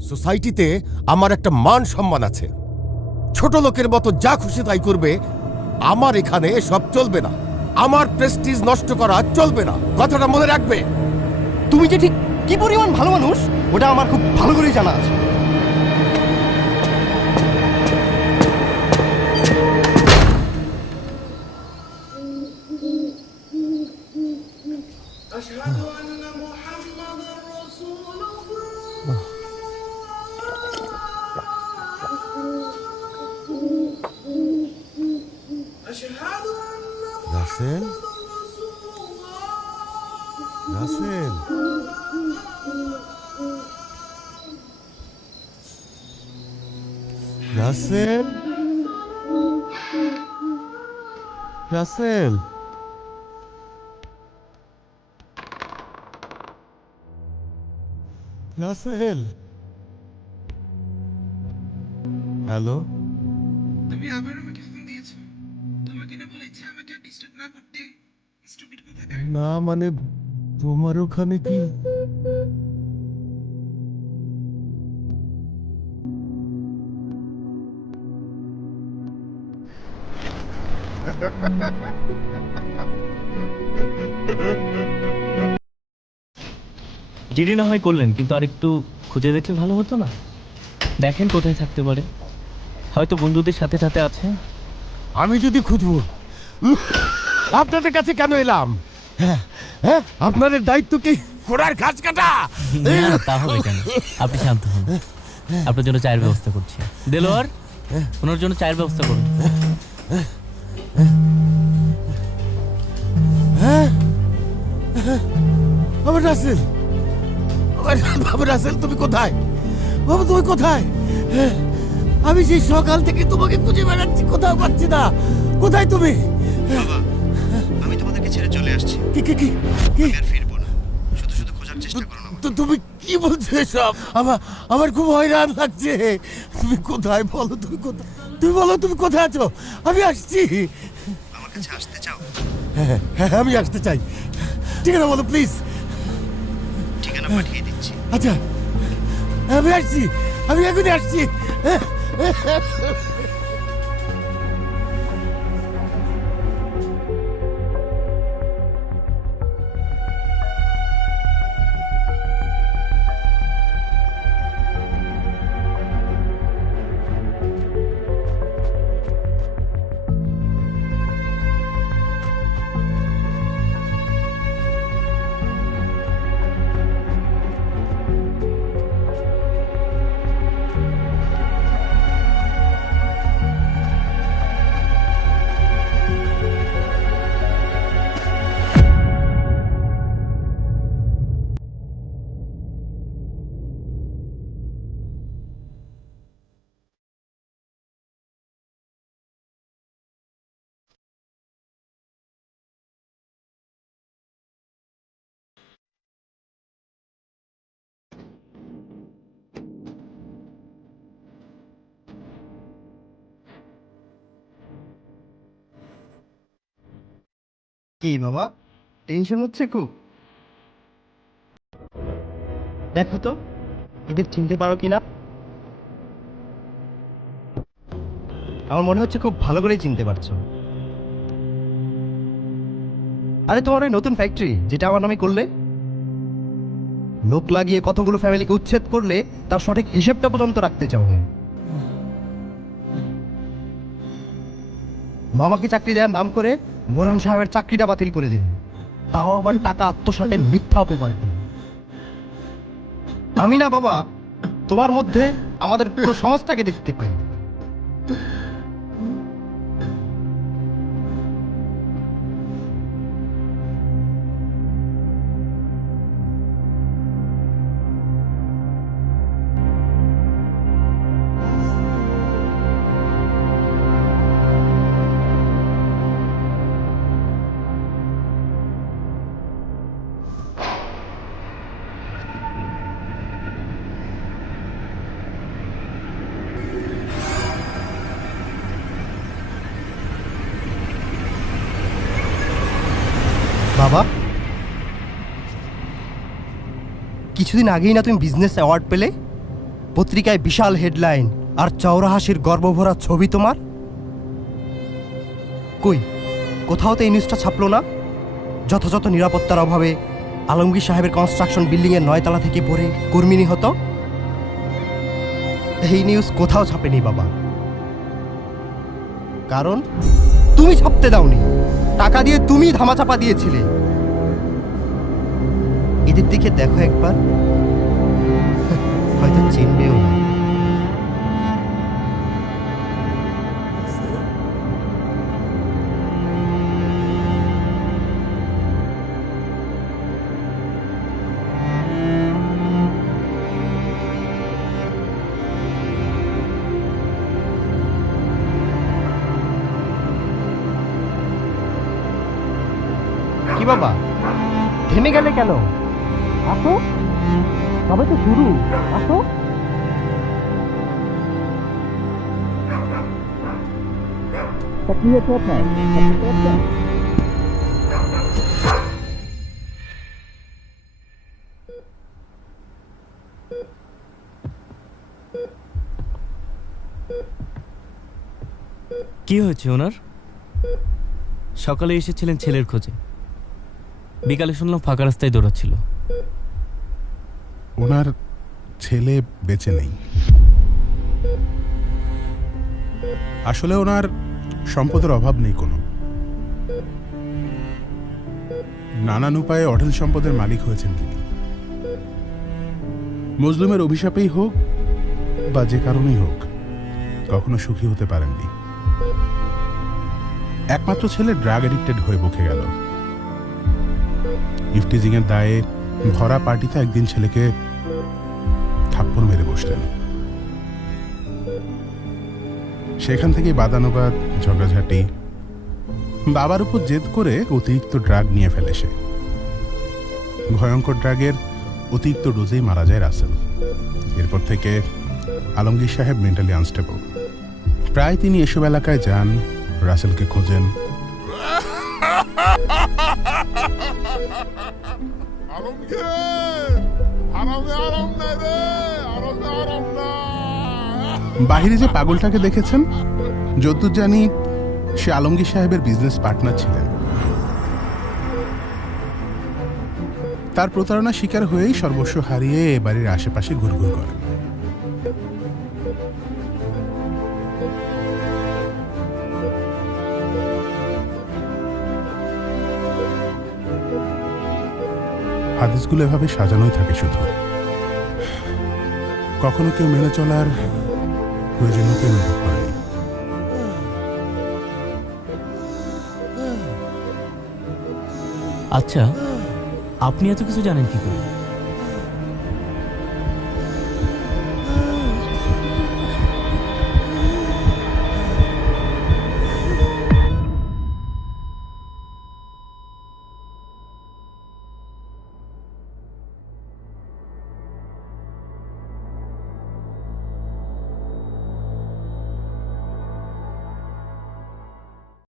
সোসাইটিতে আমার একটা মান সম্মান আছে। ছোট লোকের মতো যা খুশি তাই করবে, আমার এখানে সব চলবে না। আমার প্রেস্টিজ নষ্ট করা চলবে না। কথাটা মনে রাখবে। তুমি যে ঠিক কি পরিমাণ ভালো মানুষ, ওটা আমার খুব ভালো করেই জানা আছে। রাসেল রাসেল রাসেল রাসেল রাসেল হ্যালো তুমি আবার আমাকে ফোন দিয়েছ ডিস্টার্ব না করতে স্টুপিড কথা না মানে তোমার ওখানে কি? জিডি না হয় করলেন কিন্তু আর একটু খুঁজে দেখলে ভালো হতো না? দেখেন কোথায় থাকতে পারে। হয়তো বন্ধুদের সাথে সাথে আছে। আমি যদি খুঁজবো আপনাদের কাছে কেন এলাম? হ্যাঁ হ্যাঁ? আপনাদের দায়িত্ব কি? ঘোড়ার ঘাস কাটা! তা হবে কেন? আপনি শান্ত হন। আপনার জন্য চায়ের ব্যবস্থা করছি। দেলোয়ার ওনার জন্য চায়ের ব্যবস্থা করুন। বাবা রাসেল। বাবা- রাসেল তুমি কোথায়? বাবা তুমি কোথায়? হ্যাঁ, আমি সেই সকাল থেকে তোমাকে খুঁজে বেড়াচ্ছি কোথাও পাচ্ছি না। কোথায় তুমি? বাবা আমি তোমাদেরকে ছেড়ে চলে আসছি। কি কি কি কি? আর ফিরবো না। শুধু শুধু খোঁজার চেষ্টা করো না তো তুমি কি বলছো এসব? আমার আমার খুব হয়রান লাগছে। তুমি কোথায় বলো তুমি কোথায় তুমি বলো তুমি কোথায় আছো? আমি আসছি। আমার কাছে আসতে চাও? হ্যাঁ হ্যাঁ আমি আসতে চাই। ঠিকানা বলো প্লিজ ঠিকানা পাঠিয়ে দিচ্ছি। আচ্ছা আমি আসছি। আমি এখনই আসছি। কি বাবা? টেনশন হচ্ছে খুব। দেখো তো, এদের চিনতে পারো কিনা? আমার মনে হচ্ছে খুব ভালো করেই চিনতে পারছ। আরে তোমার ওই নতুন ফ্যাক্টরি যেটা আমার নামে করলে? লোক লাগিয়ে কতগুলো ফ্যামিলিকে উচ্ছেদ করলে, তার সঠিক হিসেবটা পর্যন্ত রাখতে চাও। মামাকে চাকরি দেওয়ার নাম করে মোরান সাহেবের চাকরিটা বাতিল করে দিন। তাও আবার টাকা আত্মসাতের মিথ্যা অপমান। আমি না বাবা, তোমার মধ্যে আমাদের পুরো সমাজটাকে দেখতে পাই। কিছুদিন আগেই না তুমি বিজনেস অ্যাওয়ার্ড পেলে? পত্রিকায় বিশাল হেডলাইন আর চৌরাহাসির গর্বভরা ছবি তোমার? কই, কোথাও তো এই নিউজটা ছাপলো না? যথাযথ নিরাপত্তার অভাবে আলমগীর সাহেবের কনস্ট্রাকশন বিল্ডিংয়ের নয়তলা থেকে পড়ে কর্মী নিহত? এই নিউজ কোথাও ছাপেনি বাবা। কারণ তুমি ছাপতে দাওনি। টাকা দিয়ে তুমি ধামাচাপা দিয়েছিলে। এদের দিকে দেখো একবার। হয়তো চিনবেও না। কি বাবা? থেমে গেলে কেন? আসো। তবে তো শুরু। আসো। কি হচ্ছে আপনার? কি হয়েছে ওনার? সকালে এসেছিলেন ছেলের খোঁজে। বিকালে শুনলাম ফাঁকা রাস্তায় দৌড়াচ্ছিল। ওনার ছেলে বেঁচে নেই। আসলে ওনার সম্পদের অভাব নেই কোনো। নানান উপায়ে অঢেল সম্পদের মালিক হয়েছেন তিনি। মজলুমের অভিশাপেই হোক বা যে কারণেই হোক, কখনো সুখী হতে পারেননি। একমাত্র ছেলে ড্রাগ এডিক্টেড হয়ে বকে গেল। ইফটিজিং এর দায়ে ভরা পার্টিতে একদিন ছেলেকে বসলেন। সেখান থেকে বাদানুবাদ, ঝগড়াঝাটি, বাবার উপর জেদ করে অতিরিক্ত ড্রাগ নিয়ে ফেলে সে। ভয়ঙ্কর ড্রাগের অতিরিক্ত ডোজেই মারা যায় রাসেল। এরপর থেকে আলমগীর সাহেব মেন্টালি আনস্টেবল। প্রায় তিনি এসব এলাকায় যান, রাসেলকে খোঁজেন। বাহিরে যে পাগলটাকে দেখেছেন যদ্দূর জানি সে আলমগীর সাহেবের বিজনেস পার্টনার ছিলেন। তার প্রতারণা শিকার হয়েই সর্বস্ব হারিয়ে এ বাড়ির আশেপাশে ঘুরঘুর করে। হাদিসগুলো এভাবে সাজানোই থাকে শুধু। কখনো কেউ মেনে চলার আচ্ছা আপনি এত কিছু জানেন কি করে?